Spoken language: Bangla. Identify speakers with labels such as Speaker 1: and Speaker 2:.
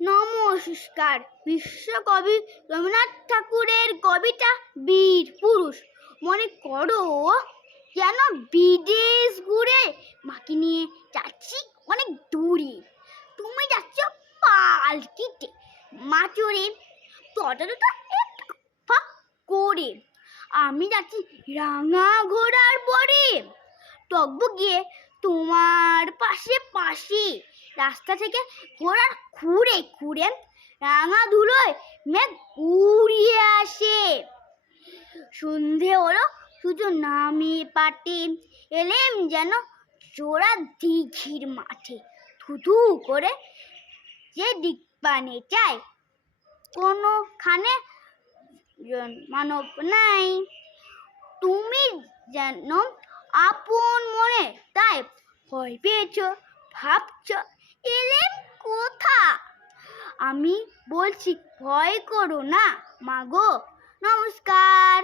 Speaker 1: নমস্কার। বিশ্বকবি রবীন্দ্রনাথ ঠাকুরের কবিতা বীর পুরুষ। মনে করো যেন বিদেশ ঘুরে মাকে নিয়ে যাচ্ছি অনেক দূরে। তুমি যাচ্ছ পালকিতে। মাচুরে তটা তো একটু ফাঁক করে। আমি যাচ্ছি রাঙা ঘোড়ার পরে টকবগিয়ে তোমার পাশে পাশে। রাস্তা থেকে ঘোড়ার খুঁড়ে খুঁড়ে রাঙা ধুলোয় মেঘ উড়িয়ে আসে। সন্ধে হলো শুধু নামে পাটে এলেম যেন চোরা দিঘির মাঠে। থুথু করে যে দিক পানে চায় কোনোখানে মানব নাই। তুমি যেন আপন মনে তাই ভয় পেয়েছ, ভাবছ এলেম কোথা? আমি বলছি ভয় করো না মাগো নমস্কার।